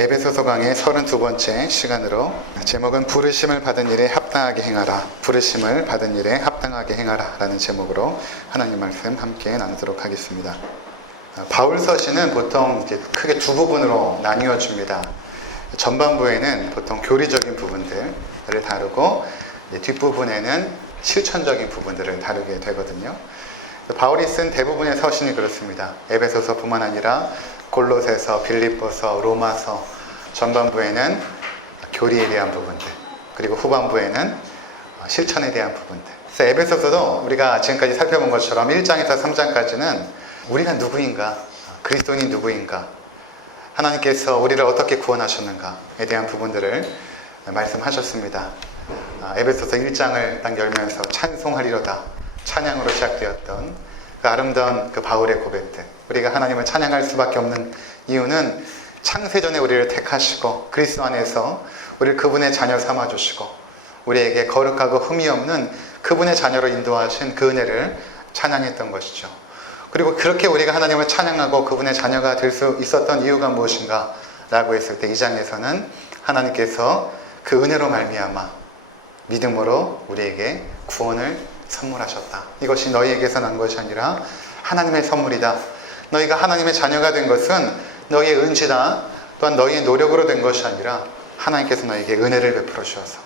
에베소서 강의 32번째 시간으로 제목은 부르심을 받은 일에 합당하게 행하라, 부르심을 받은 일에 합당하게 행하라 라는 제목으로 하나님 말씀 함께 나누도록 하겠습니다. 바울 서신은 보통 크게 두 부분으로 나뉘어 줍니다. 전반부에는 보통 교리적인 부분들을 다루고 뒷부분에는 실천적인 부분들을 다루게 되거든요. 바울이 쓴 대부분의 서신이 그렇습니다. 에베소서뿐만 아니라 골로새서, 빌립보서, 로마서 전반부에는 교리에 대한 부분들, 그리고 후반부에는 실천에 대한 부분들. 그래서 에베소서도 우리가 지금까지 살펴본 것처럼 1장에서 3장까지는 우리가 누구인가, 그리스도인이 누구인가, 하나님께서 우리를 어떻게 구원하셨는가에 대한 부분들을 말씀하셨습니다. 에베소서 1장을 딱 열면서 찬송하리로다, 찬양으로 시작되었던 그 아름다운 그 바울의 고백들, 우리가 하나님을 찬양할 수밖에 없는 이유는 창세전에 우리를 택하시고 그리스도 안에서 우리를 그분의 자녀 삼아주시고 우리에게 거룩하고 흠이 없는 그분의 자녀로 인도하신 그 은혜를 찬양했던 것이죠. 그리고 그렇게 우리가 하나님을 찬양하고 그분의 자녀가 될 수 있었던 이유가 무엇인가 라고 했을 때 이 장에서는 하나님께서 그 은혜로 말미암아 믿음으로 우리에게 구원을 선물하셨다. 이것이 너희에게서 난 것이 아니라 하나님의 선물이다. 너희가 하나님의 자녀가 된 것은 너희의 은지다. 또한 너희의 노력으로 된 것이 아니라 하나님께서 너희에게 은혜를 베풀어 주셔서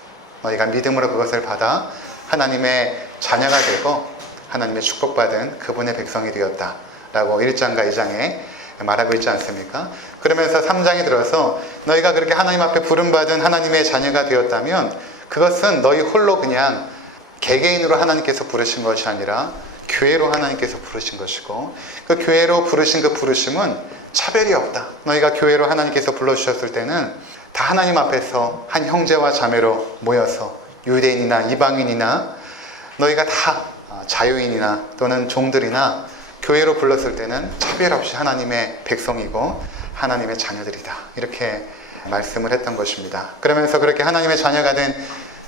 너희가 믿음으로 그것을 받아 하나님의 자녀가 되고 하나님의 축복받은 그분의 백성이 되었다 라고 1장과 2장에 말하고 있지 않습니까? 그러면서 3장에 들어서 너희가 그렇게 하나님 앞에 부름받은 하나님의 자녀가 되었다면 그것은 너희 홀로 그냥 개개인으로 하나님께서 부르신 것이 아니라 교회로 하나님께서 부르신 것이고 그 교회로 부르신 그 부르심은 차별이 없다. 너희가 교회로 하나님께서 불러주셨을 때는 다 하나님 앞에서 한 형제와 자매로 모여서 유대인이나 이방인이나 너희가 다 자유인이나 또는 종들이나 교회로 불렀을 때는 차별 없이 하나님의 백성이고 하나님의 자녀들이다. 이렇게 말씀을 했던 것입니다. 그러면서 그렇게 하나님의 자녀가 된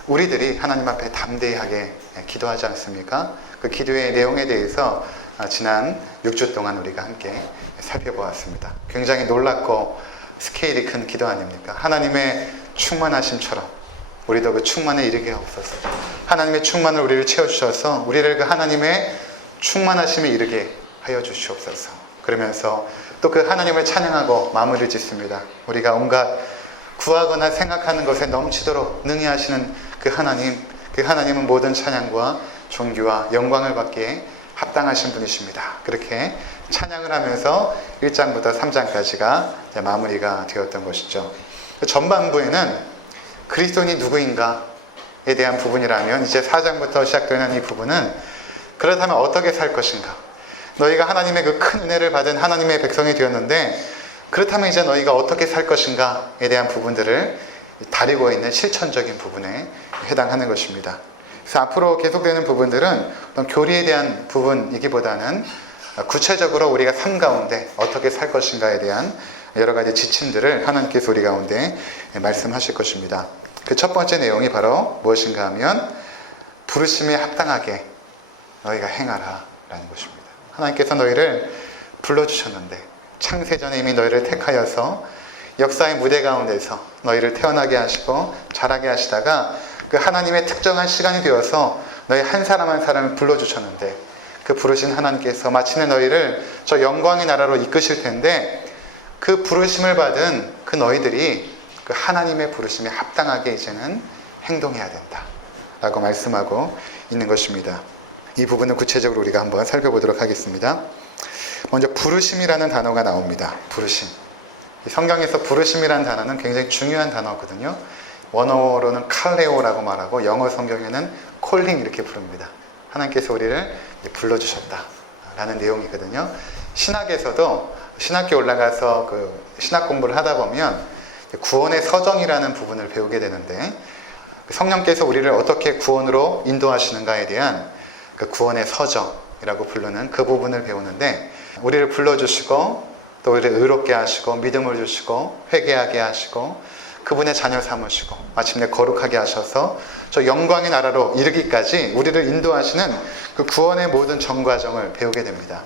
우리들이 하나님 앞에 담대하게 기도하지 않습니까? 그 기도의 내용에 대해서 지난 6주 동안 우리가 함께 살펴보았습니다. 굉장히 놀랍고 스케일이 큰 기도 아닙니까? 하나님의 충만하심처럼 우리도 그 충만에 이르게 하옵소서. 하나님의 충만을 우리를 채워주셔서 우리를 그 하나님의 충만하심에 이르게 하여 주시옵소서. 그러면서 또 그 하나님을 찬양하고 마무리를 짓습니다. 우리가 온갖 구하거나 생각하는 것에 넘치도록 능히 하시는 그 하나님은 모든 찬양과 존귀와 영광을 받기에 합당하신 분이십니다. 그렇게 찬양을 하면서 1장부터 3장까지가 마무리가 되었던 것이죠. 전반부에는 그리스도인이 누구인가에 대한 부분이라면 이제 4장부터 시작되는 이 부분은 그렇다면 어떻게 살 것인가? 너희가 하나님의 그 큰 은혜를 받은 하나님의 백성이 되었는데 그렇다면 이제 너희가 어떻게 살 것인가에 대한 부분들을 다루고 있는 실천적인 부분에 해당하는 것입니다. 그래서 앞으로 계속되는 부분들은 어떤 교리에 대한 부분이기보다는 구체적으로 우리가 삶 가운데 어떻게 살 것인가에 대한 여러 가지 지침들을 하나님께서 우리 가운데 말씀하실 것입니다. 그 첫 번째 내용이 바로 무엇인가 하면 부르심에 합당하게 너희가 행하라 라는 것입니다. 하나님께서 너희를 불러주셨는데 창세전에 이미 너희를 택하여서 역사의 무대 가운데서 너희를 태어나게 하시고 자라게 하시다가 그 하나님의 특정한 시간이 되어서 너희 한 사람 한 사람을 불러주셨는데 그 부르신 하나님께서 마침내 너희를 저 영광의 나라로 이끄실 텐데 그 부르심을 받은 그 너희들이 그 하나님의 부르심에 합당하게 이제는 행동해야 된다 라고 말씀하고 있는 것입니다. 이 부분은 구체적으로 우리가 한번 살펴보도록 하겠습니다. 먼저 부르심이라는 단어가 나옵니다. 부르심. 성경에서 부르심이라는 단어는 굉장히 중요한 단어거든요. 원어로는 칼레오라고 말하고 영어 성경에는 콜링 이렇게 부릅니다. 하나님께서 우리를 불러주셨다라는 내용이거든요. 신학에서도 신학교 올라가서 그 신학 공부를 하다 보면 구원의 서정이라는 부분을 배우게 되는데 성령께서 우리를 어떻게 구원으로 인도하시는가에 대한 그 구원의 서정이라고 부르는 그 부분을 배우는데 우리를 불러주시고 또 우리를 의롭게 하시고 믿음을 주시고 회개하게 하시고 그분의 자녀 삼으시고 마침내 거룩하게 하셔서 저 영광의 나라로 이르기까지 우리를 인도하시는 그 구원의 모든 정과정을 배우게 됩니다.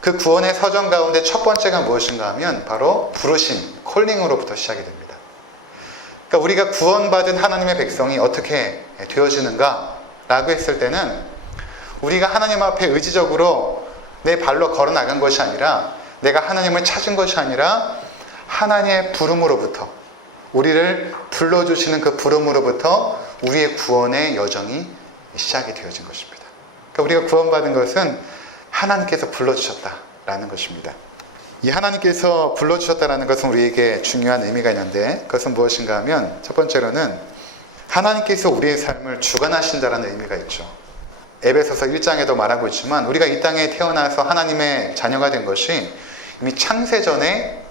그 구원의 서정 가운데 첫 번째가 무엇인가 하면 바로 부르심, 콜링으로부터 시작이 됩니다. 그러니까 우리가 구원받은 하나님의 백성이 어떻게 되어지는가 라고 했을 때는 우리가 하나님 앞에 의지적으로 내 발로 걸어 나간 것이 아니라, 내가 하나님을 찾은 것이 아니라 하나님의 부름으로부터, 우리를 불러주시는 그 부름으로부터 우리의 구원의 여정이 시작이 되어진 것입니다. 그러니까 우리가 구원받은 것은 하나님께서 불러주셨다라는 것입니다. 이 하나님께서 불러주셨다라는 것은 우리에게 중요한 의미가 있는데, 그것은 무엇인가 하면 첫 번째로는 하나님께서 우리의 삶을 주관하신다라는 의미가 있죠. 에베소서 1장에도 말하고 있지만 우리가 이 땅에 태어나서 하나님의 자녀가 된 것이 이미 창세전에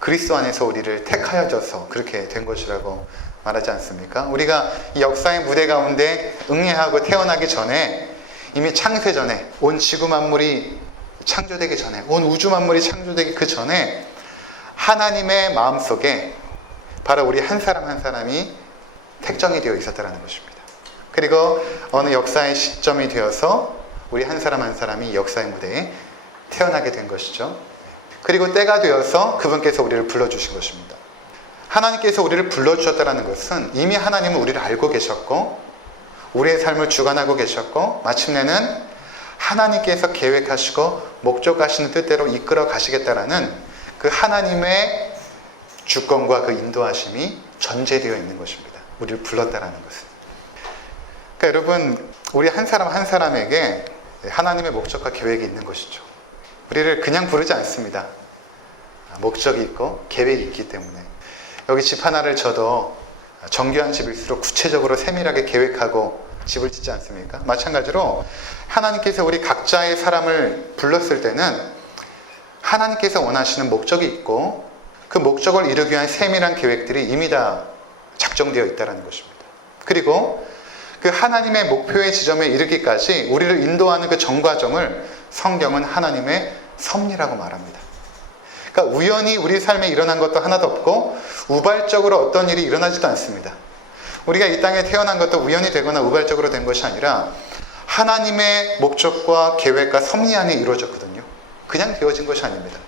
그리스도 안에서 우리를 택하여져서 그렇게 된 것이라고 말하지 않습니까? 우리가 이 역사의 무대 가운데 응애하고 태어나기 전에 이미 창세전에, 온 지구 만물이 창조되기 전에, 온 우주 만물이 창조되기 그 전에 하나님의 마음속에 바로 우리 한 사람 한 사람이 택정이 되어 있었다는 것입니다. 그리고 어느 역사의 시점이 되어서 우리 한 사람 한 사람이 역사의 무대에 태어나게 된 것이죠. 그리고 때가 되어서 그분께서 우리를 불러주신 것입니다. 하나님께서 우리를 불러주셨다는 것은 이미 하나님은 우리를 알고 계셨고 우리의 삶을 주관하고 계셨고 마침내는 하나님께서 계획하시고 목적하시는 뜻대로 이끌어 가시겠다라는 그 하나님의 주권과 그 인도하심이 전제되어 있는 것입니다. 우리를 불렀다라는 것은. 그러니까 여러분, 우리 한 사람 한 사람에게 하나님의 목적과 계획이 있는 것이죠. 우리를 그냥 부르지 않습니다. 목적이 있고 계획이 있기 때문에. 여기 집 하나를 져도 정교한 집일수록 구체적으로 세밀하게 계획하고 집을 짓지 않습니까? 마찬가지로 하나님께서 우리 각자의 사람을 불렀을 때는 하나님께서 원하시는 목적이 있고 그 목적을 이루기 위한 세밀한 계획들이 이미 다 작정되어 있다는 것입니다. 그리고 그 하나님의 목표의 지점에 이르기까지 우리를 인도하는 그 정과정을 성경은 하나님의 섭리라고 말합니다. 그러니까 우연히 우리 삶에 일어난 것도 하나도 없고 우발적으로 어떤 일이 일어나지도 않습니다. 우리가 이 땅에 태어난 것도 우연히 되거나 우발적으로 된 것이 아니라 하나님의 목적과 계획과 섭리 안에 이루어졌거든요. 그냥 되어진 것이 아닙니다.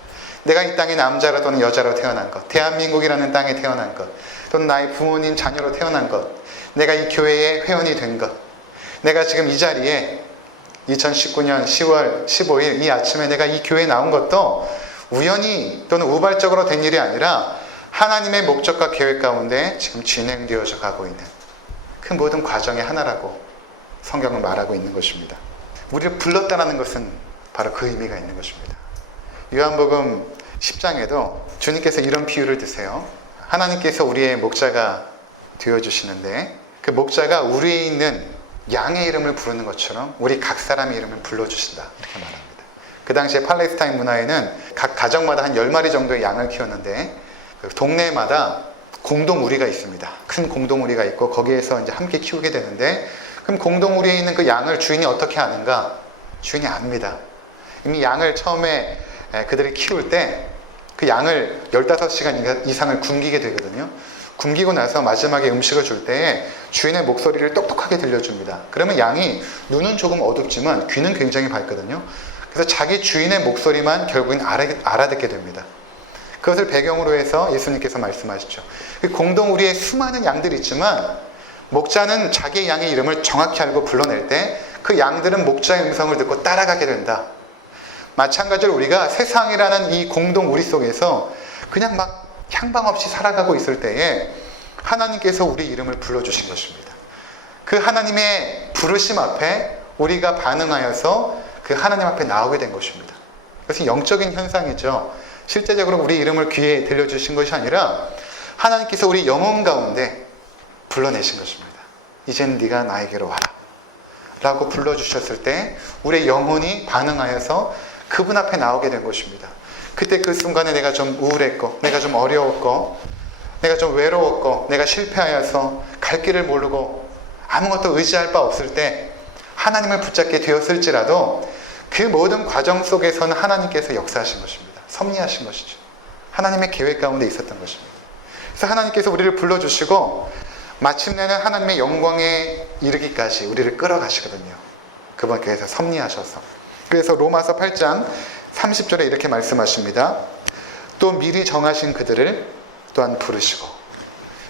내가 이 땅에 남자로 또는 여자로 태어난 것, 대한민국이라는 땅에 태어난 것, 또는 나의 부모님 자녀로 태어난 것, 내가 이 교회의 회원이 된 것, 내가 지금 이 자리에 2019년 10월 15일 이 아침에 내가 이 교회에 나온 것도 우연히 또는 우발적으로 된 일이 아니라 하나님의 목적과 계획 가운데 지금 진행되어져 가고 있는 그 모든 과정의 하나라고 성경은 말하고 있는 것입니다. 우리를 불렀다는 것은 바로 그 의미가 있는 것입니다. 요한복음 10장에도 주님께서 이런 비유를 드세요. 하나님께서 우리의 목자가 되어주시는데 그 목자가 우리에 있는 양의 이름을 부르는 것처럼 우리 각 사람의 이름을 불러주신다 이렇게 말합니다. 그 당시에 팔레스타인 문화에는 각 가정마다 한 10마리 정도의 양을 키웠는데 그 동네마다 공동우리가 있습니다. 큰 공동우리가 있고 거기에서 이제 함께 키우게 되는데 그럼 공동우리에 있는 그 양을 주인이 어떻게 아는가? 주인이 압니다. 이미 양을 처음에 그들이 키울 때 그 양을 15시간 이상을 굶기게 되거든요. 굶기고 나서 마지막에 음식을 줄 때에 주인의 목소리를 똑똑하게 들려줍니다. 그러면 양이 눈은 조금 어둡지만 귀는 굉장히 밝거든요. 그래서 자기 주인의 목소리만 결국엔 알아듣게 됩니다. 그것을 배경으로 해서 예수님께서 말씀하시죠. 공동우리에 수많은 양들이 있지만 목자는 자기의 양의 이름을 정확히 알고 불러낼 때 그 양들은 목자의 음성을 듣고 따라가게 된다. 마찬가지로 우리가 세상이라는 이 공동우리 속에서 그냥 막 향방 없이 살아가고 있을 때에 하나님께서 우리 이름을 불러주신 것입니다. 그 하나님의 부르심 앞에 우리가 반응하여서 그 하나님 앞에 나오게 된 것입니다. 그것은 영적인 현상이죠. 실제적으로 우리 이름을 귀에 들려주신 것이 아니라 하나님께서 우리 영혼 가운데 불러내신 것입니다. 이젠 네가 나에게로 와라 라고 불러주셨을 때 우리의 영혼이 반응하여서 그분 앞에 나오게 된 것입니다. 그때 그 순간에 내가 좀 우울했고 내가 좀 어려웠고 내가 좀 외로웠고 내가 실패하여서 갈 길을 모르고 아무것도 의지할 바 없을 때 하나님을 붙잡게 되었을지라도 그 모든 과정 속에서는 하나님께서 역사하신 것입니다. 섭리하신 것이죠. 하나님의 계획 가운데 있었던 것입니다. 그래서 하나님께서 우리를 불러주시고 마침내는 하나님의 영광에 이르기까지 우리를 끌어가시거든요. 그분께서 섭리하셔서. 그래서 로마서 8장 30절에 이렇게 말씀하십니다. 또 미리 정하신 그들을 또한 부르시고,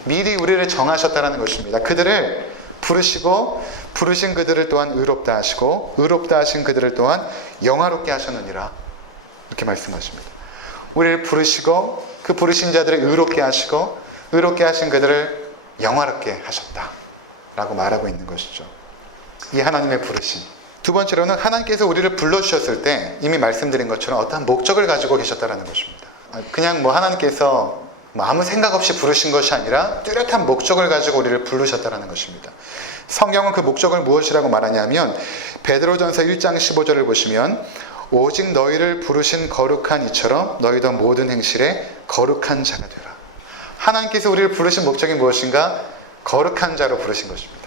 미리 우리를 정하셨다는 것입니다. 그들을 부르시고 부르신 그들을 또한 의롭다 하시고 의롭다 하신 그들을 또한 영화롭게 하셨느니라, 이렇게 말씀하십니다. 우리를 부르시고 그 부르신 자들을 의롭게 하시고 의롭게 하신 그들을 영화롭게 하셨다 라고 말하고 있는 것이죠. 이 하나님의 부르심. 두 번째로는 하나님께서 우리를 불러주셨을 때 이미 말씀드린 것처럼 어떠한 목적을 가지고 계셨다는 것입니다. 그냥 하나님께서 아무 생각 없이 부르신 것이 아니라 뚜렷한 목적을 가지고 우리를 부르셨다는 것입니다. 성경은 그 목적을 무엇이라고 말하냐면 베드로전서 1장 15절을 보시면 오직 너희를 부르신 거룩한 이처럼 너희도 모든 행실에 거룩한 자가 되라. 하나님께서 우리를 부르신 목적이 무엇인가? 거룩한 자로 부르신 것입니다.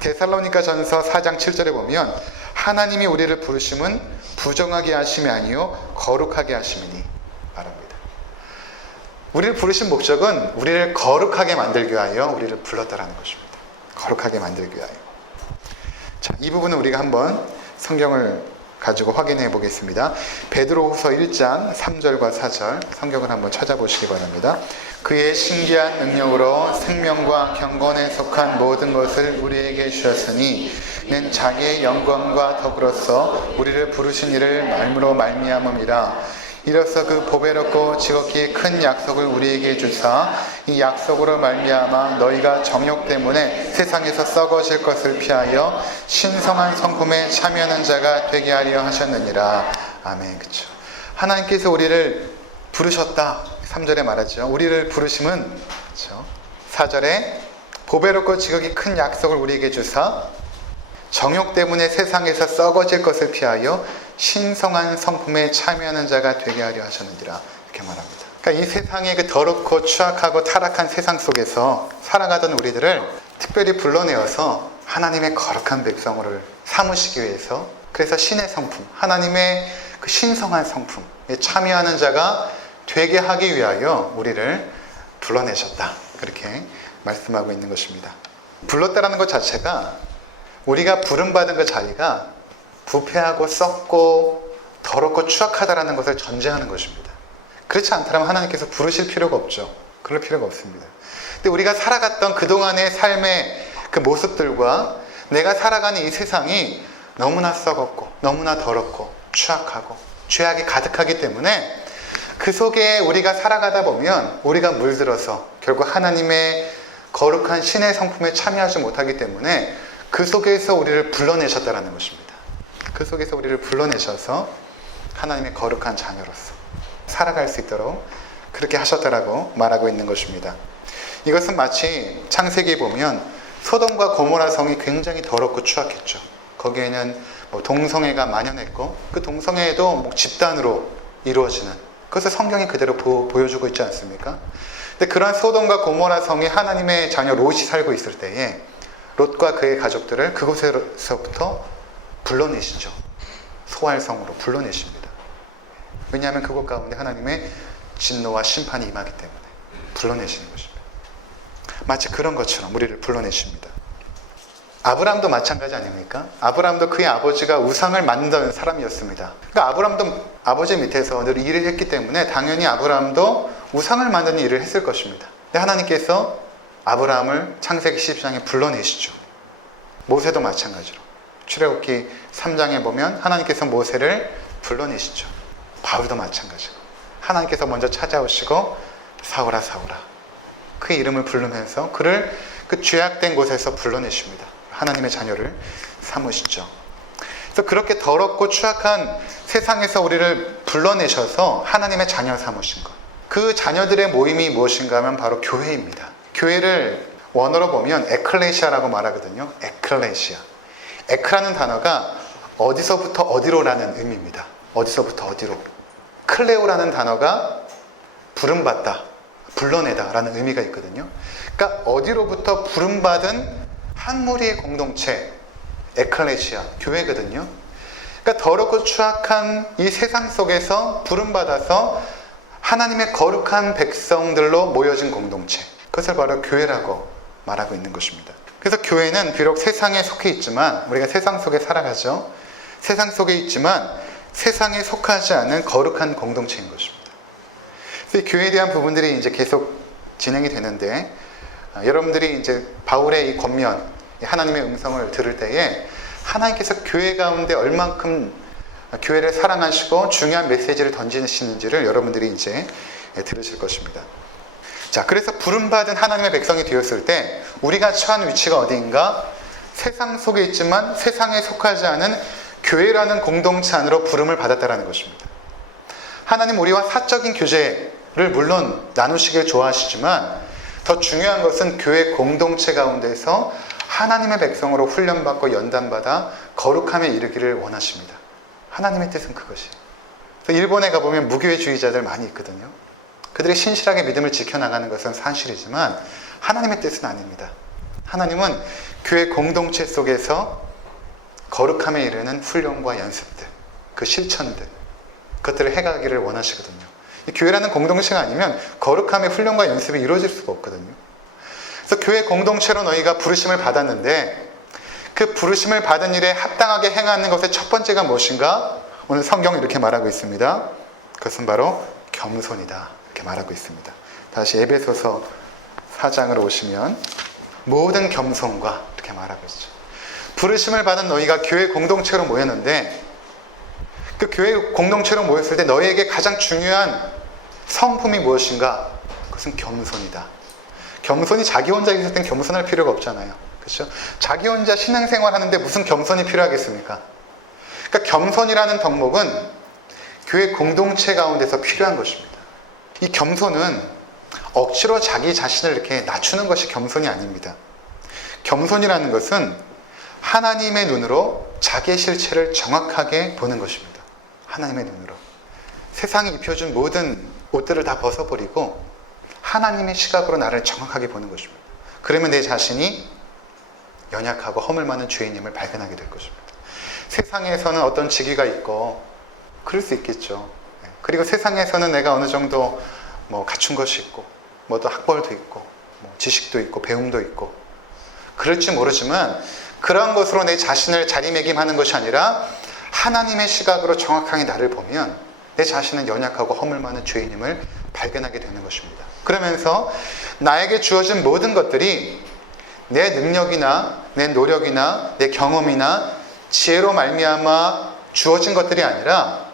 데살로니가 전서 4장 7절에 보면 하나님이 우리를 부르심은 부정하게 하심이 아니요 거룩하게 하심이니 말합니다. 우리를 부르신 목적은 우리를 거룩하게 만들기 위하여 우리를 불렀다라는 것입니다. 거룩하게 만들기 위하여. 자, 이 부분은 우리가 한번 성경을 가지고 확인해 보겠습니다. 베드로후서 1장 3절과 4절 성경을 한번 찾아보시기 바랍니다. 그의 신기한 능력으로 생명과 경건에 속한 모든 것을 우리에게 주셨으니 는 자기의 영광과 더불어서 우리를 부르신 이를 말므로 말미암음이라. 이로써 그 보배롭고 지극히 큰 약속을 우리에게 주사 이 약속으로 말미암아 너희가 정욕 때문에 세상에서 썩어질 것을 피하여 신성한 성품에 참여하는 자가 되게 하려 하셨느니라. 아멘. 그렇죠. 하나님께서 우리를 부르셨다. 3절에 말하죠. 우리를 부르심은, 그렇죠, 4절에 보배롭고 지극히 큰 약속을 우리에게 주사 정욕 때문에 세상에서 썩어질 것을 피하여 신성한 성품에 참여하는 자가 되게 하려 하셨느니라, 이렇게 말합니다. 그러니까 이 세상의 그 더럽고 추악하고 타락한 세상 속에서 살아가던 우리들을 특별히 불러내어서 하나님의 거룩한 백성을 삼으시기 위해서, 그래서 신의 성품, 하나님의 그 신성한 성품에 참여하는 자가 되게 하기 위하여 우리를 불러내셨다, 그렇게 말씀하고 있는 것입니다. 불렀다라는 것 자체가, 우리가 부름받은 그 자리가 부패하고 썩고 더럽고 추악하다라는 것을 전제하는 것입니다. 그렇지 않다면 하나님께서 부르실 필요가 없죠. 그럴 필요가 없습니다. 근데 우리가 살아갔던 그동안의 삶의 그 모습들과 내가 살아가는 이 세상이 너무나 썩었고 너무나 더럽고 추악하고 죄악이 가득하기 때문에 그 속에 우리가 살아가다 보면 우리가 물들어서 결국 하나님의 거룩한 신의 성품에 참여하지 못하기 때문에 그 속에서 우리를 불러내셨다는 것입니다. 그 속에서 우리를 불러내셔서 하나님의 거룩한 자녀로서 살아갈 수 있도록 그렇게 하셨다라고 말하고 있는 것입니다. 이것은 마치 창세기에 보면 소돔과 고모라 성이 굉장히 더럽고 추악했죠. 거기에는 동성애가 만연했고 그 동성애도 집단으로 이루어지는, 그것을 성경이 그대로 보여주고 있지 않습니까? 근데 그러한 소돔과 고모라 성이 하나님의 자녀 롯이 살고 있을 때에 롯과 그의 가족들을 그곳에서부터 불러내시죠. 소활성으로 불러내십니다. 왜냐하면 그곳 가운데 하나님의 진노와 심판이 임하기 때문에 불러내시는 것입니다. 마치 그런 것처럼 우리를 불러내십니다. 아브라함도 마찬가지 아닙니까? 아브라함도 그의 아버지가 우상을 만든 사람이었습니다. 그러니까 아브라함도 아버지 밑에서 늘 일을 했기 때문에 당연히 아브라함도 우상을 만드는 일을 했을 것입니다. 근데 하나님께서 아브라함을 창세기 12장에 불러내시죠. 모세도 마찬가지로 출애굽기 3장에 보면 하나님께서 모세를 불러내시죠. 바울도 마찬가지고 하나님께서 먼저 찾아오시고 사울아 사울아 그의 이름을 부르면서 그를 그 죄악된 곳에서 불러내십니다. 하나님의 자녀를 삼으시죠. 그래서 그렇게 더럽고 추악한 세상에서 우리를 불러내셔서 하나님의 자녀 삼으신 것, 그 자녀들의 모임이 무엇인가 하면 바로 교회입니다. 교회를 원어로 보면 에클레시아라고 말하거든요. 에클레시아. 에크라는 단어가 어디서부터 어디로라는 의미입니다. 어디서부터 어디로. 클레오라는 단어가 부름받다, 불러내다 라는 의미가 있거든요. 그러니까 어디로부터 부름받은 한 무리의 공동체, 에클레시아, 교회거든요. 그러니까 더럽고 추악한 이 세상 속에서 부름받아서 하나님의 거룩한 백성들로 모여진 공동체, 그것을 바로 교회라고 말하고 있는 것입니다. 그래서 교회는 비록 세상에 속해 있지만, 우리가 세상 속에 살아가죠. 세상 속에 있지만 세상에 속하지 않은 거룩한 공동체인 것입니다. 그래서 이 교회에 대한 부분들이 이제 계속 진행이 되는데, 여러분들이 이제 바울의 이 권면, 하나님의 음성을 들을 때에 하나님께서 교회 가운데 얼만큼 교회를 사랑하시고 중요한 메시지를 던지시는지를 여러분들이 이제 들으실 것입니다. 자, 그래서 부름받은 하나님의 백성이 되었을 때 우리가 처한 위치가 어디인가? 세상 속에 있지만 세상에 속하지 않은 교회라는 공동체 안으로 부름을 받았다는 것입니다. 하나님 우리와 사적인 교제를 물론 나누시길 좋아하시지만 더 중요한 것은 교회 공동체 가운데서 하나님의 백성으로 훈련받고 연단받아 거룩함에 이르기를 원하십니다. 하나님의 뜻은 그것이에요. 일본에 가보면 무교회주의자들 많이 있거든요. 그들이 신실하게 믿음을 지켜나가는 것은 사실이지만 하나님의 뜻은 아닙니다. 하나님은 교회 공동체 속에서 거룩함에 이르는 훈련과 연습들, 그 실천들, 그것들을 해가기를 원하시거든요. 이 교회라는 공동체가 아니면 거룩함의 훈련과 연습이 이루어질 수가 없거든요. 그래서 교회 공동체로 너희가 부르심을 받았는데 그 부르심을 받은 일에 합당하게 행하는 것의 첫 번째가 무엇인가? 오늘 성경은 이렇게 말하고 있습니다. 그것은 바로 겸손이다. 이렇게 말하고 있습니다. 다시 에베소서 4장으로 오시면 모든 겸손과 이렇게 말하고 있죠. 부르심을 받은 너희가 교회 공동체로 모였는데 그 교회 공동체로 모였을 때 너희에게 가장 중요한 성품이 무엇인가? 그것은 겸손이다. 겸손이 자기 혼자 있을 땐 겸손할 필요가 없잖아요. 그렇죠? 자기 혼자 신앙생활 하는데 무슨 겸손이 필요하겠습니까? 그러니까 겸손이라는 덕목은 교회 공동체 가운데서 필요한 것입니다. 이 겸손은 억지로 자기 자신을 이렇게 낮추는 것이 겸손이 아닙니다. 겸손이라는 것은 하나님의 눈으로 자기의 실체를 정확하게 보는 것입니다. 하나님의 눈으로. 세상이 입혀준 모든 옷들을 다 벗어버리고 하나님의 시각으로 나를 정확하게 보는 것입니다. 그러면 내 자신이 연약하고 허물 많은 죄인임을 발견하게 될 것입니다. 세상에서는 어떤 직위가 있고 그럴 수 있겠죠. 그리고 세상에서는 내가 어느 정도 갖춘 것이 있고 또 학벌도 있고 지식도 있고 배움도 있고 그럴지 모르지만 그러한 것으로 내 자신을 자리매김하는 것이 아니라 하나님의 시각으로 정확하게 나를 보면 내 자신은 연약하고 허물 많은 죄인임을 발견하게 되는 것입니다. 그러면서 나에게 주어진 모든 것들이 내 능력이나 내 노력이나 내 경험이나 지혜로 말미암아 주어진 것들이 아니라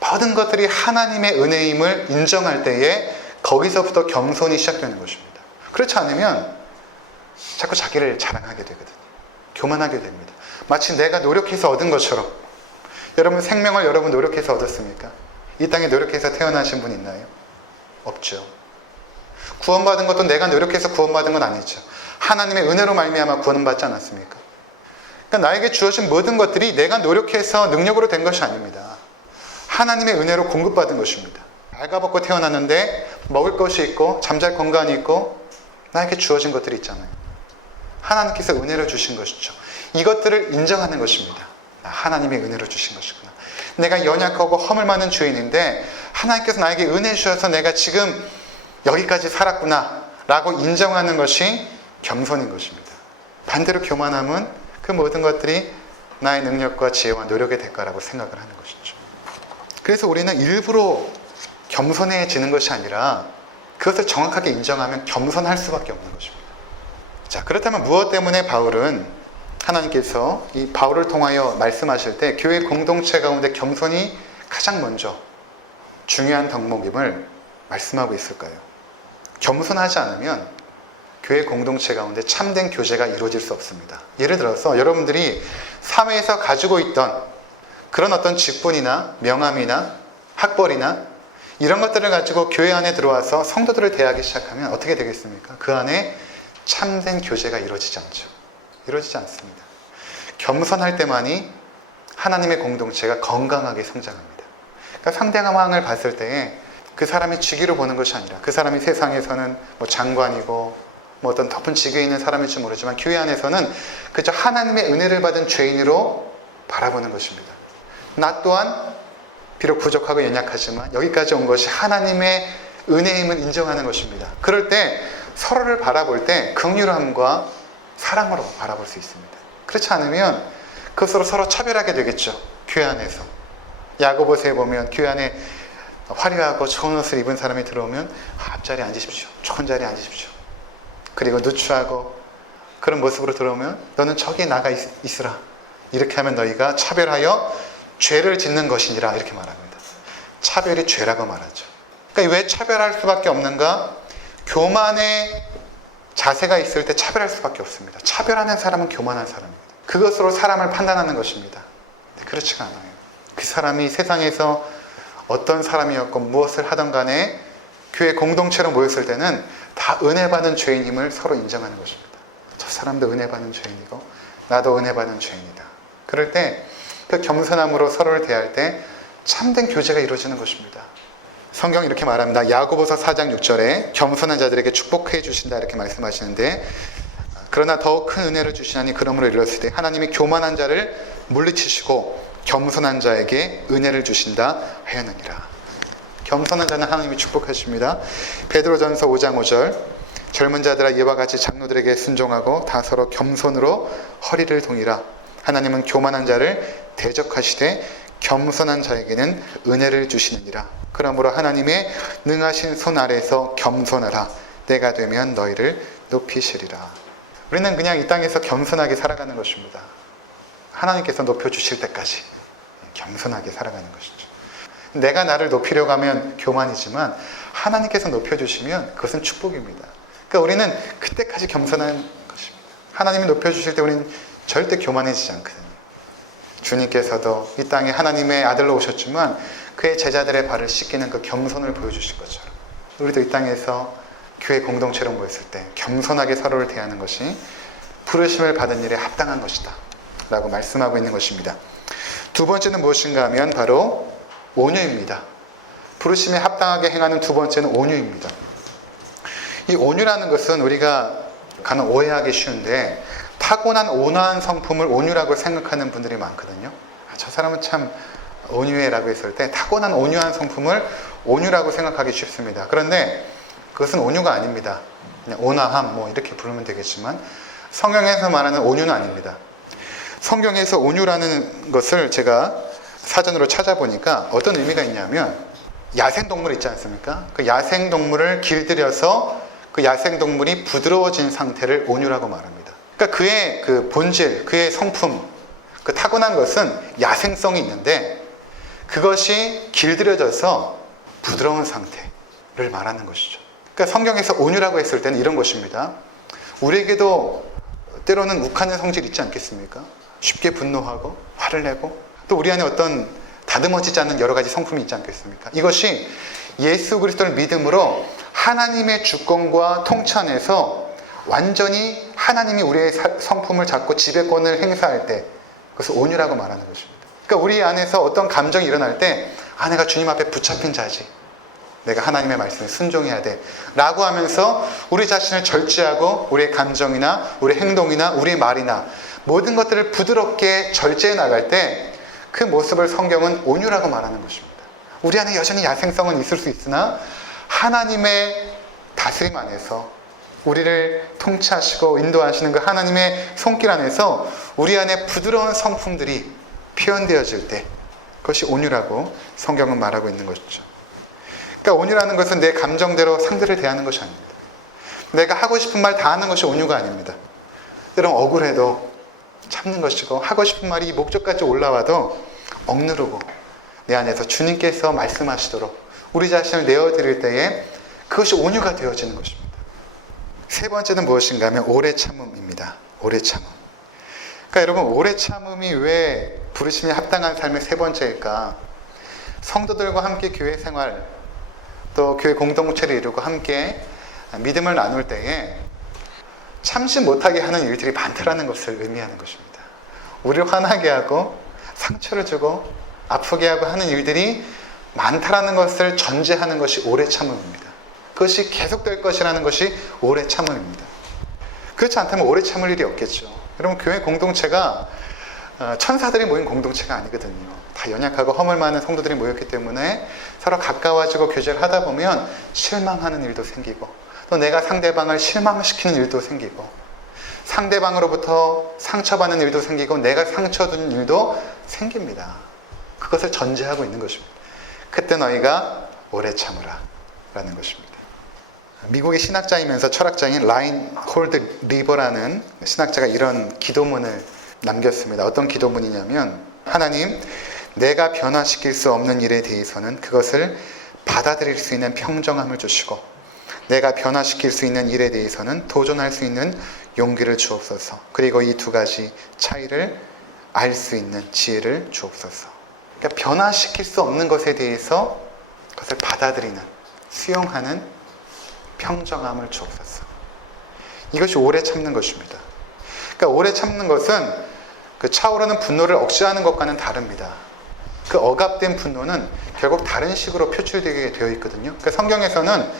모든 것들이 하나님의 은혜임을 인정할 때에 거기서부터 겸손이 시작되는 것입니다. 그렇지 않으면 자꾸 자기를 자랑하게 되거든요. 교만하게 됩니다. 마치 내가 노력해서 얻은 것처럼. 여러분 생명을 여러분 노력해서 얻었습니까? 이 땅에 노력해서 태어나신 분 있나요? 없죠. 구원받은 것도 내가 노력해서 구원받은 건 아니죠. 하나님의 은혜로 말미암아 구원은 받지 않았습니까? 그러니까 나에게 주어진 모든 것들이 내가 노력해서 능력으로 된 것이 아닙니다. 하나님의 은혜로 공급받은 것입니다. 알가벗고 태어났는데 먹을 것이 있고 잠잘 공간이 있고 나에게 주어진 것들이 있잖아요. 하나님께서 은혜로 주신 것이죠. 이것들을 인정하는 것입니다. 하나님의 은혜로 주신 것이구나. 내가 연약하고 허물 많은 죄인인데 하나님께서 나에게 은혜 주셔서 내가 지금 여기까지 살았구나 라고 인정하는 것이 겸손인 것입니다. 반대로 교만함은 그 모든 것들이 나의 능력과 지혜와 노력의 대가라고 생각을 하는 것이죠. 그래서 우리는 일부러 겸손해지는 것이 아니라 그것을 정확하게 인정하면 겸손할 수밖에 없는 것입니다. 자, 그렇다면 무엇 때문에 바울은 하나님께서 이 바울을 통하여 말씀하실 때 교회 공동체 가운데 겸손이 가장 먼저 중요한 덕목임을 말씀하고 있을까요? 겸손하지 않으면 교회 공동체 가운데 참된 교제가 이루어질 수 없습니다. 예를 들어서 여러분들이 사회에서 가지고 있던 그런 어떤 직분이나 명함이나 학벌이나 이런 것들을 가지고 교회 안에 들어와서 성도들을 대하기 시작하면 어떻게 되겠습니까? 그 안에 참된 교제가 이루어지지 않죠. 이루어지지 않습니다. 겸손할 때만이 하나님의 공동체가 건강하게 성장합니다. 그러니까 상대방을 봤을 때에 그 사람이 직위로 보는 것이 아니라 그 사람이 세상에서는 장관이고 어떤 높은 직위에 있는 사람일지 모르지만 교회 안에서는 그저 하나님의 은혜를 받은 죄인으로 바라보는 것입니다. 나 또한 비록 부족하고 연약하지만 여기까지 온 것이 하나님의 은혜임을 인정하는 것입니다. 그럴 때 서로를 바라볼 때 긍휼함과 사랑으로 바라볼 수 있습니다. 그렇지 않으면 그것으로 서로 차별하게 되겠죠. 교회 안에서. 야고보서에 보면 교회 안에 화려하고 좋은 옷을 입은 사람이 들어오면 앞자리에 앉으십시오. 좋은 자리에 앉으십시오. 그리고 누추하고 그런 모습으로 들어오면 너는 저기 나가 있으라. 이렇게 하면 너희가 차별하여 죄를 짓는 것이니라. 이렇게 말합니다. 차별이 죄라고 말하죠. 그러니까 왜 차별할 수밖에 없는가? 교만의 자세가 있을 때 차별할 수밖에 없습니다. 차별하는 사람은 교만한 사람입니다. 그것으로 사람을 판단하는 것입니다. 그렇지가 않아요. 그 사람이 세상에서 어떤 사람이었고 무엇을 하던 간에 교회 공동체로 모였을 때는 다 은혜 받은 죄인임을 서로 인정하는 것입니다. 저 사람도 은혜 받은 죄인이고 나도 은혜 받은 죄인이다. 그럴 때 그 겸손함으로 서로를 대할 때 참된 교제가 이루어지는 것입니다. 성경이 이렇게 말합니다. 야고보서 4장 6절에 겸손한 자들에게 축복해 주신다 이렇게 말씀하시는데, 그러나 더욱 큰 은혜를 주시나니 그러므로 이르렀을 때 하나님이 교만한 자를 물리치시고 겸손한 자에게 은혜를 주신다 하였느니라. 겸손한 자는 하나님이 축복해 주십니다. 베드로전서 5장 5절 젊은 자들아 이와 같이 장로들에게 순종하고 다 서로 겸손으로 허리를 동이라. 하나님은 교만한 자를 대적하시되 겸손한 자에게는 은혜를 주시느니라. 그러므로 하나님의 능하신 손 아래에서 겸손하라. 때가 되면 너희를 높이시리라. 우리는 그냥 이 땅에서 겸손하게 살아가는 것입니다. 하나님께서 높여주실 때까지 겸손하게 살아가는 것이죠. 내가 나를 높이려고 하면 교만이지만 하나님께서 높여주시면 그것은 축복입니다. 그러니까 우리는 그때까지 겸손한 것입니다. 하나님이 높여주실 때 우리는 절대 교만해지지 않거든요. 주님께서도 이 땅에 하나님의 아들로 오셨지만 그의 제자들의 발을 씻기는 그 겸손을 보여주신 것처럼 우리도 이 땅에서 교회 공동체로 모였을 때 겸손하게 서로를 대하는 것이 부르심을 받은 일에 합당한 것이다 라고 말씀하고 있는 것입니다. 두 번째는 무엇인가 하면 바로 온유입니다. 부르심에 합당하게 행하는 두 번째는 온유입니다. 이 온유라는 것은 우리가 간혹 오해하기 쉬운데 타고난 온화한 성품을 온유라고 생각하는 분들이 많거든요. 저 사람은 참 온유해라고 했을 때 타고난 온유한 성품을 온유라고 생각하기 쉽습니다. 그런데 그것은 온유가 아닙니다. 그냥 온화함 뭐 이렇게 부르면 되겠지만 성경에서 말하는 온유는 아닙니다. 성경에서 온유라는 것을 제가 사전으로 찾아보니까 어떤 의미가 있냐면 야생동물 있지 않습니까? 그 야생동물을 길들여서 그 야생동물이 부드러워진 상태를 온유라고 말합니다. 그러니까 그의 그 본질, 그의 성품, 그 타고난 것은 야생성이 있는데 그것이 길들여져서 부드러운 상태를 말하는 것이죠. 그러니까 성경에서 온유라고 했을 때는 이런 것입니다. 우리에게도 때로는 욱하는 성질이 있지 않겠습니까? 쉽게 분노하고 화를 내고 또 우리 안에 어떤 다듬어지지 않는 여러 가지 성품이 있지 않겠습니까? 이것이 예수 그리스도를 믿음으로 하나님의 주권과 통치 안에서 완전히 하나님이 우리의 성품을 잡고 지배권을 행사할 때 그것을 온유라고 말하는 것입니다. 그러니까 우리 안에서 어떤 감정이 일어날 때 내가 주님 앞에 붙잡힌 자지, 내가 하나님의 말씀에 순종해야 돼 라고 하면서 우리 자신을 절제하고 우리의 감정이나 우리의 행동이나 우리의 말이나 모든 것들을 부드럽게 절제해 나갈 때 그 모습을 성경은 온유라고 말하는 것입니다. 우리 안에 여전히 야생성은 있을 수 있으나 하나님의 다스림 안에서 우리를 통치하시고 인도하시는 그 하나님의 손길 안에서 우리 안에 부드러운 성품들이 표현되어질 때 그것이 온유라고 성경은 말하고 있는 것이죠. 그러니까 온유라는 것은 내 감정대로 상대를 대하는 것이 아닙니다. 내가 하고 싶은 말 다 하는 것이 온유가 아닙니다. 때론 억울해도 참는 것이고 하고 싶은 말이 목적까지 올라와도 억누르고 내 안에서 주님께서 말씀하시도록 우리 자신을 내어드릴 때에 그것이 온유가 되어지는 것입니다. 세 번째는 무엇인가 하면 오래 참음입니다. 오래 참음. 그러니까 여러분 오래 참음이 왜 부르심에 합당한 삶의 세 번째일까? 성도들과 함께 교회 생활 또 교회 공동체를 이루고 함께 믿음을 나눌 때에 참지 못하게 하는 일들이 많다라는 것을 의미하는 것입니다. 우리를 화나게 하고 상처를 주고 아프게 하고 하는 일들이 많다라는 것을 전제하는 것이 오래 참음입니다. 그것이 계속될 것이라는 것이 오래 참음입니다. 그렇지 않다면 오래 참을 일이 없겠죠. 여러분 교회 공동체가 천사들이 모인 공동체가 아니거든요. 다 연약하고 허물 많은 성도들이 모였기 때문에 서로 가까워지고 교제를 하다 보면 실망하는 일도 생기고 또 내가 상대방을 실망시키는 일도 생기고 상대방으로부터 상처받는 일도 생기고 내가 상처 준 일도 생깁니다. 그것을 전제하고 있는 것입니다. 그때 너희가 오래 참으라 라는 것입니다. 미국의 신학자이면서 철학자인 라인홀드 리버라는 신학자가 이런 기도문을 남겼습니다. 어떤 기도문이냐면, 하나님, 내가 변화시킬 수 없는 일에 대해서는 그것을 받아들일 수 있는 평정함을 주시고, 내가 변화시킬 수 있는 일에 대해서는 도전할 수 있는 용기를 주옵소서. 그리고 이 두 가지 차이를 알 수 있는 지혜를 주옵소서. 그러니까 변화시킬 수 없는 것에 대해서 그것을 받아들이는, 수용하는 평정함을 주옵소서. 이것이 오래 참는 것입니다. 그러니까 오래 참는 것은 그 차오르는 분노를 억제하는 것과는 다릅니다. 그 억압된 분노는 결국 다른 식으로 표출되게 되어 있거든요. 그러니까 성경에서는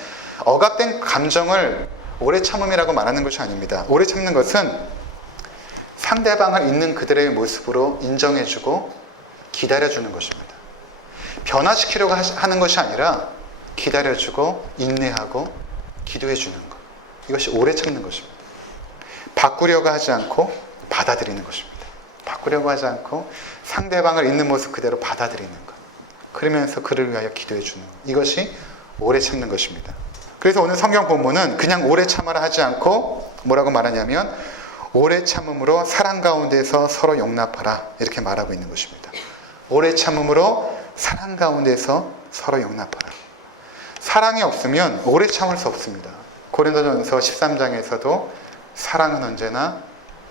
억압된 감정을 오래 참음이라고 말하는 것이 아닙니다. 오래 참는 것은 상대방을 있는 그들의 모습으로 인정해주고 기다려주는 것입니다. 변화시키려고 하는 것이 아니라 기다려주고 인내하고 기도해주는 것. 이것이 오래 참는 것입니다. 바꾸려고 하지 않고 받아들이는 것입니다. 바꾸려고 하지 않고 상대방을 있는 모습 그대로 받아들이는 것. 그러면서 그를 위하여 기도해주는 것. 이것이 오래 참는 것입니다. 그래서 오늘 성경 본문은 그냥 오래 참아라 하지 않고 뭐라고 말하냐면, 오래 참음으로 사랑 가운데서 서로 용납하라, 이렇게 말하고 있는 것입니다. 오래 참음으로 사랑 가운데서 서로 용납하라. 사랑이 없으면 오래 참을 수 없습니다. 고린도전서 13장에서도 사랑은 언제나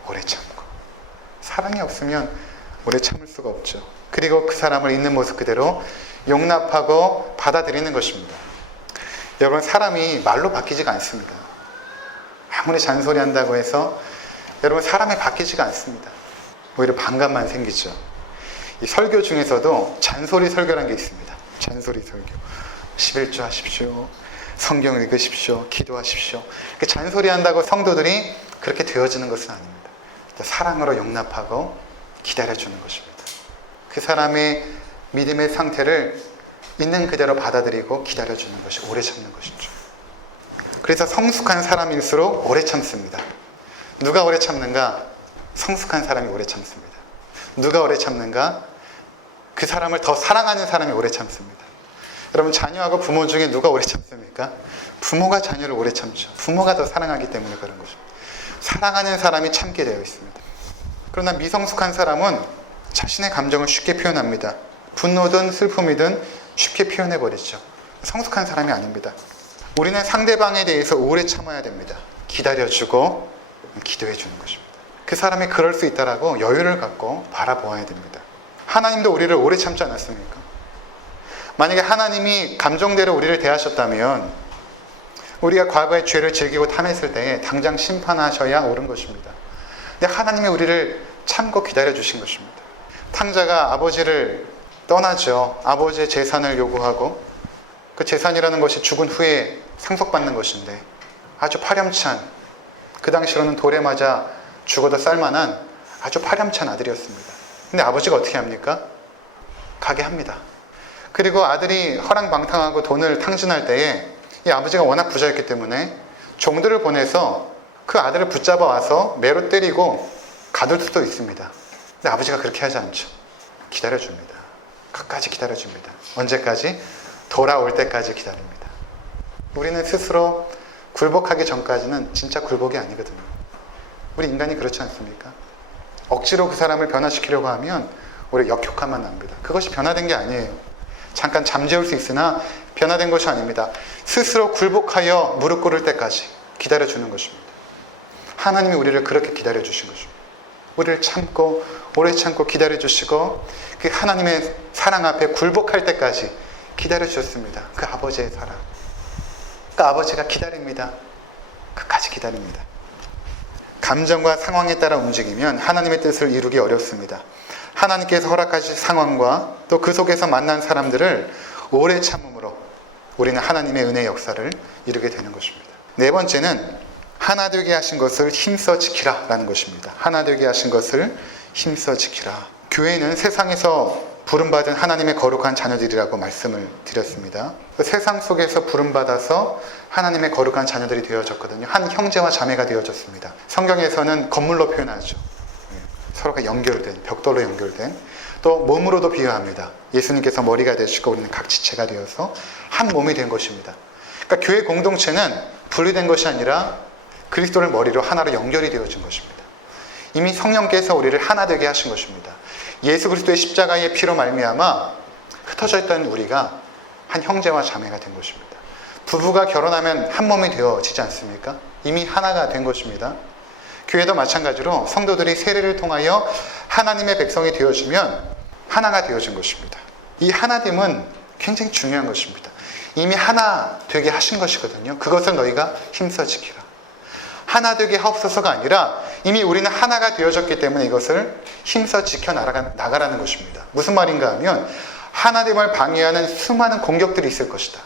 오래 참고, 사랑이 없으면 오래 참을 수가 없죠. 그리고 그 사람을 있는 모습 그대로 용납하고 받아들이는 것입니다. 여러분, 사람이 말로 바뀌지가 않습니다. 아무리 잔소리한다고 해서 여러분, 사람이 바뀌지가 않습니다. 오히려 반감만 생기죠. 이 설교 중에서도 잔소리 설교라는 게 있습니다. 잔소리 설교. 11조 하십시오. 성경 읽으십시오. 기도하십시오. 잔소리한다고 성도들이 그렇게 되어지는 것은 아닙니다. 사랑으로 용납하고 기다려주는 것입니다. 그 사람의 믿음의 상태를 있는 그대로 받아들이고 기다려주는 것이 오래 참는 것이죠. 그래서 성숙한 사람일수록 오래 참습니다. 누가 오래 참는가? 성숙한 사람이 오래 참습니다. 누가 오래 참는가? 그 사람을 더 사랑하는 사람이 오래 참습니다. 여러분, 자녀하고 부모 중에 누가 오래 참습니까? 부모가 자녀를 오래 참죠. 부모가 더 사랑하기 때문에 그런 것입니다. 사랑하는 사람이 참게 되어 있습니다. 그러나 미성숙한 사람은 자신의 감정을 쉽게 표현합니다. 분노든 슬픔이든 쉽게 표현해버리죠. 성숙한 사람이 아닙니다. 우리는 상대방에 대해서 오래 참아야 됩니다. 기다려주고 기도해주는 것입니다. 그 사람이 그럴 수 있다라고 여유를 갖고 바라보아야 됩니다. 하나님도 우리를 오래 참지 않았습니까? 만약에 하나님이 감정대로 우리를 대하셨다면 우리가 과거의 죄를 즐기고 탐했을 때에 당장 심판하셔야 옳은 것입니다. 근데 하나님이 우리를 참고 기다려주신 것입니다. 탕자가 아버지를 떠나죠. 아버지의 재산을 요구하고, 그 재산이라는 것이 죽은 후에 상속받는 것인데 아주 파렴치한, 그 당시로는 돌에 맞아 죽어도 쌀만한 아주 파렴치한 아들이었습니다. 근데 아버지가 어떻게 합니까? 가게 합니다. 그리고 아들이 허랑방탕하고 돈을 탕진할 때에 이 아버지가 워낙 부자였기 때문에 종들을 보내서 그 아들을 붙잡아 와서 매로 때리고 가둘 수도 있습니다. 근데 아버지가 그렇게 하지 않죠. 기다려줍니다. 끝까지 기다려줍니다. 언제까지? 돌아올 때까지 기다립니다. 우리는 스스로 굴복하기 전까지는 진짜 굴복이 아니거든요. 우리 인간이 그렇지 않습니까? 억지로 그 사람을 변화시키려고 하면 오히려 역효과만 납니다. 그것이 변화된 게 아니에요. 잠깐 잠재울 수 있으나 변화된 것이 아닙니다. 스스로 굴복하여 무릎 꿇을 때까지 기다려주는 것입니다. 하나님이 우리를 그렇게 기다려주신 것입니다. 우리를 참고 오래 참고 기다려주시고 그 하나님의 사랑 앞에 굴복할 때까지 기다려주셨습니다. 그 아버지의 사랑. 그 아버지가 기다립니다. 끝까지 기다립니다. 감정과 상황에 따라 움직이면 하나님의 뜻을 이루기 어렵습니다. 하나님께서 허락하신 상황과 또 그 속에서 만난 사람들을 오래 참음으로 우리는 하나님의 은혜의 역사를 이루게 되는 것입니다. 네 번째는 하나 되게 하신 것을 힘써 지키라 라는 것입니다. 하나 되게 하신 것을 힘써 지키라. 교회는 세상에서 부름받은 하나님의 거룩한 자녀들이라고 말씀을 드렸습니다. 그 세상 속에서 부름받아서 하나님의 거룩한 자녀들이 되어졌거든요. 한 형제와 자매가 되어졌습니다. 성경에서는 건물로 표현하죠. 서로가 연결된, 벽돌로 연결된, 또 몸으로도 비유합니다. 예수님께서 머리가 되시고 우리는 각 지체가 되어서 한 몸이 된 것입니다. 그러니까 교회 공동체는 분리된 것이 아니라 그리스도를 머리로 하나로 연결이 되어진 것입니다. 이미 성령께서 우리를 하나 되게 하신 것입니다. 예수 그리스도의 십자가의 피로 말미암아 흩어져 있던 우리가 한 형제와 자매가 된 것입니다. 부부가 결혼하면 한 몸이 되어지지 않습니까? 이미 하나가 된 것입니다. 교회도 마찬가지로 성도들이 세례를 통하여 하나님의 백성이 되어지면 하나가 되어진 것입니다. 이 하나됨은 굉장히 중요한 것입니다. 이미 하나 되게 하신 것이거든요. 그것을 너희가 힘써 지키라. 하나 되게 하옵소서가 아니라 이미 우리는 하나가 되어졌기 때문에 이것을 힘써 지켜나가라는 것입니다. 무슨 말인가 하면 하나됨을 방해하는 수많은 공격들이 있을 것이다.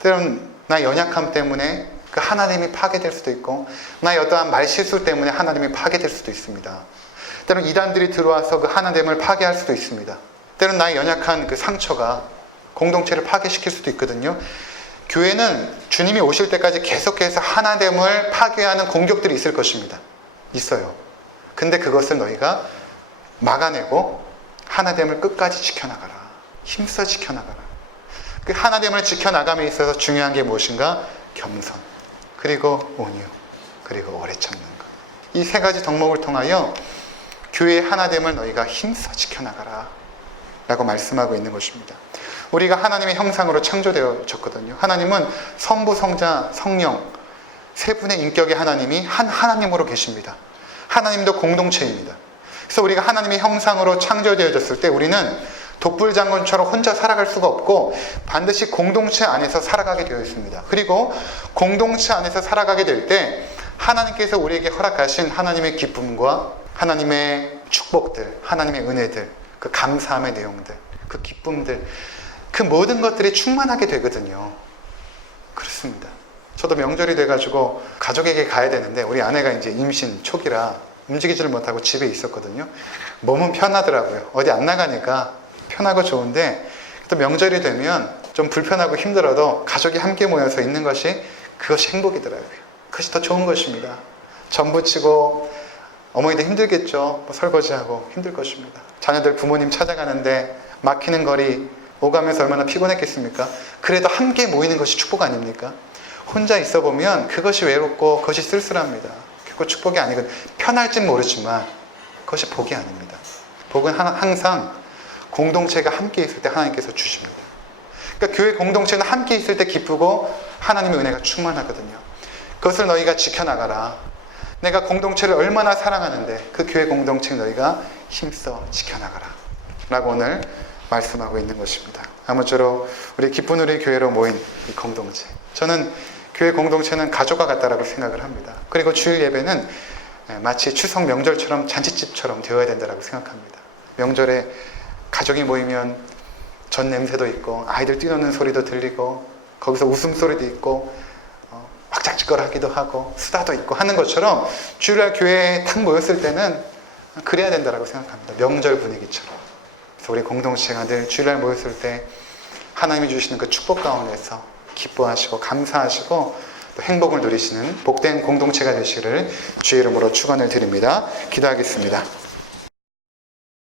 때론 나의 연약함 때문에 그 하나됨이 파괴될 수도 있고, 나의 어떠한 말실수 때문에 하나됨이 파괴될 수도 있습니다. 때론 이단들이 들어와서 그 하나됨을 파괴할 수도 있습니다. 때론 나의 연약한 그 상처가 공동체를 파괴시킬 수도 있거든요. 교회는 주님이 오실 때까지 계속해서 하나됨을 파괴하는 공격들이 있을 것입니다. 있어요. 근데 그것을 너희가 막아내고 하나됨을 끝까지 지켜나가라. 힘써 지켜나가라. 그 하나됨을 지켜나감에 있어서 중요한 게 무엇인가? 겸손, 그리고 온유, 그리고 오래 참는 것. 이 세 가지 덕목을 통하여 교회의 하나됨을 너희가 힘써 지켜나가라 라고 말씀하고 있는 것입니다. 우리가 하나님의 형상으로 창조되어졌거든요. 하나님은 성부, 성자, 성령 세 분의 인격의 하나님이 한 하나님으로 계십니다. 하나님도 공동체입니다. 그래서 우리가 하나님의 형상으로 창조되어졌을 때 우리는 독불장군처럼 혼자 살아갈 수가 없고 반드시 공동체 안에서 살아가게 되어 있습니다. 그리고 공동체 안에서 살아가게 될 때 하나님께서 우리에게 허락하신 하나님의 기쁨과 하나님의 축복들, 하나님의 은혜들, 그 감사함의 내용들, 그 기쁨들, 그 모든 것들이 충만하게 되거든요. 그렇습니다. 저도 명절이 돼가지고 가족에게 가야 되는데 우리 아내가 이제 임신 초기라 움직이지를 못하고 집에 있었거든요. 몸은 편하더라고요. 어디 안 나가니까 편하고 좋은데 또 명절이 되면 좀 불편하고 힘들어도 가족이 함께 모여서 있는 것이 그것이 행복이더라고요. 그것이 더 좋은 것입니다. 전 부치고 어머니도 힘들겠죠. 뭐 설거지하고 힘들 것입니다. 자녀들 부모님 찾아가는데 막히는 거리 오가면서 얼마나 피곤했겠습니까? 그래도 함께 모이는 것이 축복 아닙니까? 혼자 있어 보면 그것이 외롭고 그것이 쓸쓸합니다. 결코 축복이 아니거든요. 편할진 모르지만 그것이 복이 아닙니다. 복은 항상 공동체가 함께 있을 때 하나님께서 주십니다. 그러니까 교회 공동체는 함께 있을 때 기쁘고 하나님의 은혜가 충만하거든요. 그것을 너희가 지켜나가라. 내가 공동체를 얼마나 사랑하는데 그 교회 공동체를 너희가 힘써 지켜나가라 라고 오늘 말씀하고 있는 것입니다. 아무쪼록 우리 기쁜 우리 교회로 모인 이 공동체, 저는 교회 공동체는 가족과 같다라고 생각을 합니다. 그리고 주일 예배는 마치 추석 명절처럼 잔치집처럼 되어야 된다고 생각합니다. 명절에 가족이 모이면 전 냄새도 있고 아이들 뛰노는 소리도 들리고 거기서 웃음소리도 있고 왁작지껄하기도 하고 수다도 있고 하는 것처럼 주일날 교회에 탁 모였을 때는 그래야 된다고 생각합니다. 명절 분위기처럼. 그래서 우리 공동체가 늘 주일날 모였을 때 하나님이 주시는 그 축복 가운데서 기뻐하시고 감사하시고 또 행복을 누리시는 복된 공동체가 되시기를 주의 이름으로 축원을 드립니다. 기도하겠습니다.